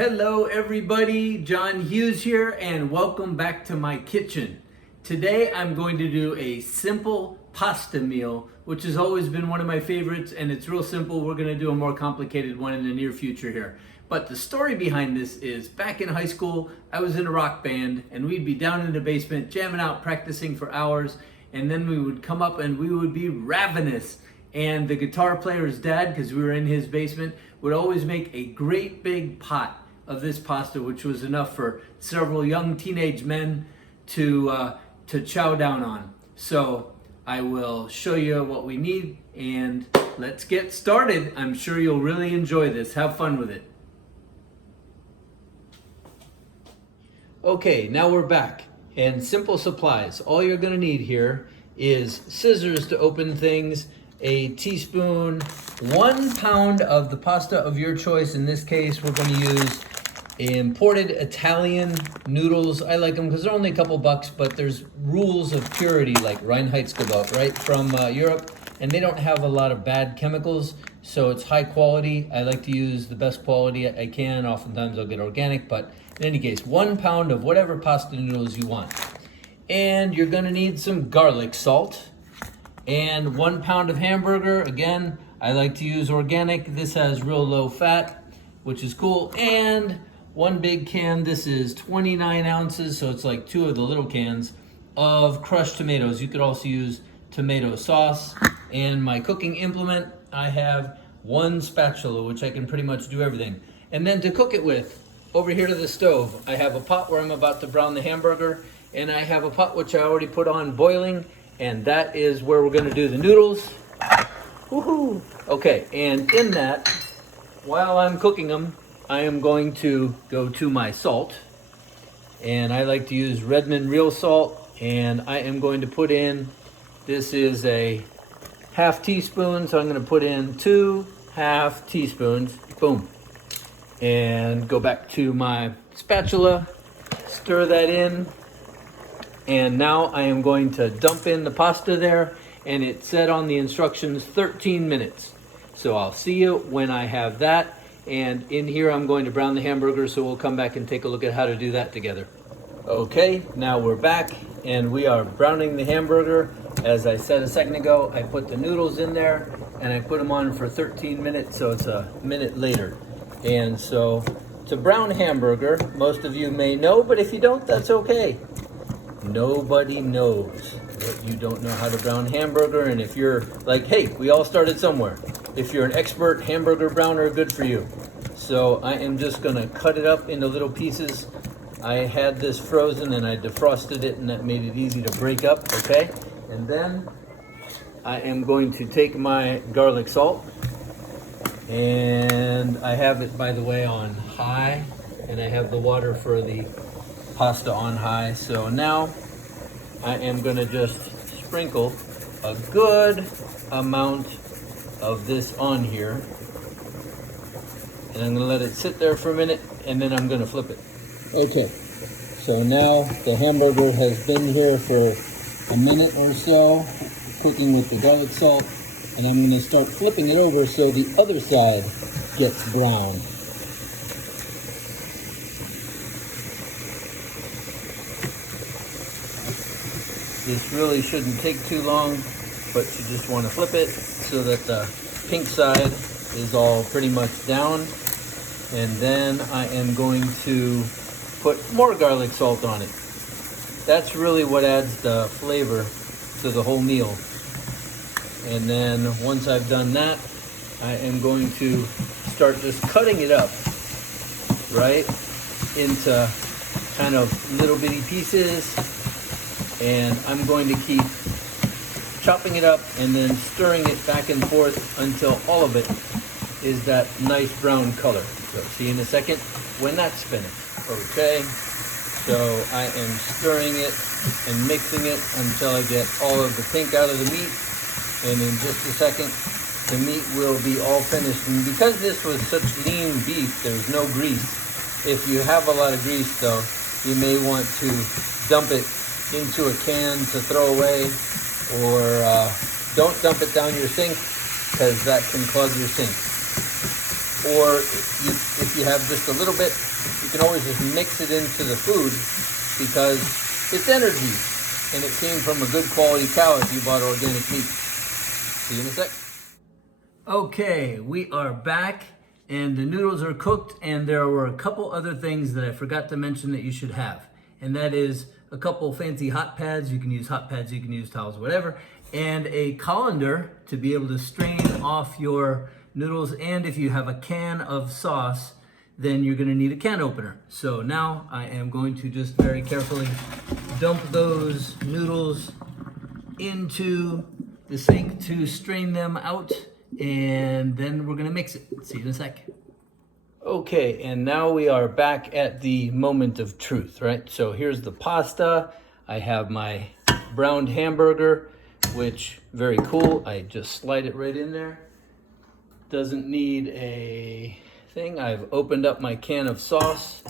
Hello everybody, John Hughes here and welcome back to my kitchen. Today I'm going to do a simple pasta meal, which has always been one of my favorites, and it's real simple. We're going to do a more complicated one in the near future here. But the story behind this is back in high school, I was in a rock band and we'd be down in the basement jamming out, practicing for hours, and then we would come up and we would be ravenous. And the guitar player's dad, because we were in his basement, would always make a great big pot of this pasta, which was enough for several young teenage men to chow down on. So I will show you what we need and let's get started. I'm sure you'll really enjoy this. Have fun with it. Okay, now we're back. And simple supplies. All you're gonna need here is scissors to open things, a teaspoon, 1 pound of the pasta of your choice. In this case, we're going to use imported Italian noodles. I like them because they're only a couple bucks, but there's rules of purity like Reinheitsgebot, right, from Europe, and they don't have a lot of bad chemicals, so it's high quality. I like to use the best quality I can. Oftentimes I'll get organic, but in any case, 1 pound of whatever pasta noodles you want. And you're going to need some garlic salt. And 1 pound of hamburger. Again, I like to use organic. This has real low fat, which is cool. And 1 big can, this is 29 ounces, so it's like 2 of the little cans of crushed tomatoes. You could also use tomato sauce. And my cooking implement, I have 1 spatula, which I can pretty much do everything. And then to cook it with, over here to the stove, I have a pot where I'm about to brown the hamburger, and I have a pot which I already put on boiling, and that is where we're gonna do the noodles. Woohoo! Okay, and in that, while I'm cooking them, I am going to go to my salt. And I like to use Redmond real salt, and I am going to put in, this is a half teaspoon, so I'm gonna put in 2 half teaspoons, boom. And go back to my spatula, stir that in. And now I am going to dump in the pasta there, and it said on the instructions 13 minutes. So I'll see you when I have that. And in here I'm going to brown the hamburger, so we'll come back and take a look at how to do that together. Okay, now we're back and we are browning the hamburger. As I said a second ago, I put the noodles in there and I put them on for 13 minutes, so it's a minute later. And so to brown hamburger, most of you may know, but if you don't, that's okay. Nobody knows that you don't know how to brown hamburger, and if you're like, hey, we all started somewhere. If you're an expert hamburger browner, good for you. So I am just gonna cut it up into little pieces. I had this frozen and I defrosted it, and that made it easy to break up, okay? And then I am going to take my garlic salt, and I have it, by the way, on high, and I have the water for the pasta on high. So now I am gonna just sprinkle a good amount of this on here, and I'm gonna let it sit there for a minute, and then I'm gonna flip it. Okay, so now the hamburger has been here for a minute or so, cooking with the garlic salt, and I'm gonna start flipping it over so the other side gets brown. This really shouldn't take too long, but you just want to flip it so that the pink side is all pretty much down. And then I am going to put more garlic salt on it. That's really what adds the flavor to the whole meal. And then once I've done that, I am going to start just cutting it up, right, into kind of little bitty pieces. And I'm going to keep chopping it up and then stirring it back and forth until all of it is that nice brown color. So see you in a second when that's finished. Okay, so I am stirring it and mixing it until I get all of the pink out of the meat. And in just a second, the meat will be all finished. And because this was such lean beef, there's no grease. If you have a lot of grease though, you may want to dump it into a can to throw away, or don't dump it down your sink because that can clog your sink. or if you have just a little bit, you can always just mix it into the food because it's energy and it came from a good quality cow if you bought organic meat. See you in a sec. Okay, we are back and the noodles are cooked, and there were a couple other things that I forgot to mention that you should have. And that is a couple fancy hot pads. You can use hot pads, you can use towels, whatever. And a colander to be able to strain off your noodles. And if you have a can of sauce, then you're gonna need a can opener. So now I am going to just very carefully dump those noodles into the sink to strain them out, and then we're gonna mix it. See you in a sec. Okay, and now we are back at the moment of truth, right? So here's the pasta. I have my browned hamburger, which, very cool. I just slide it right in there. Doesn't need a thing. I've opened up my can of sauce.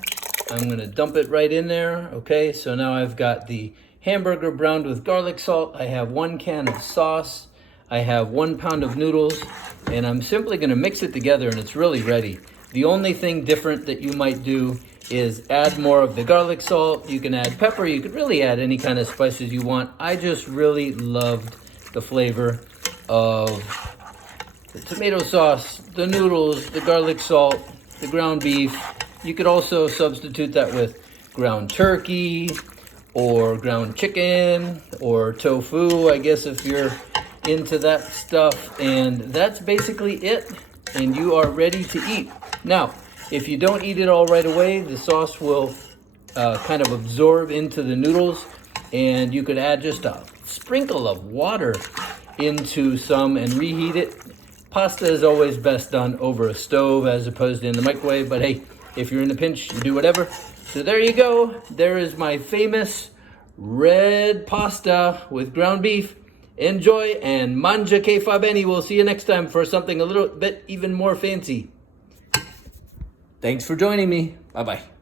I'm gonna dump it right in there. Okay, so now I've got the hamburger browned with garlic salt. I have 1 can of sauce. I have 1 pound of noodles, and I'm simply gonna mix it together and it's really ready. The only thing different that you might do is add more of the garlic salt. You can add pepper. You could really add any kind of spices you want. I just really loved the flavor of the tomato sauce, the noodles, the garlic salt, the ground beef. You could also substitute that with ground turkey or ground chicken or tofu, I guess, if you're into that stuff. And that's basically it, and you are ready to eat. Now, if you don't eat it all right away, the sauce will kind of absorb into the noodles, and you could add just a sprinkle of water into some and reheat it. Pasta is always best done over a stove as opposed to in the microwave, but hey, if you're in a pinch, you do whatever. So there you go. There is my famous red pasta with ground beef. Enjoy and mangia che fa bene. We'll see you next time for something a little bit even more fancy. Thanks for joining me. Bye-bye.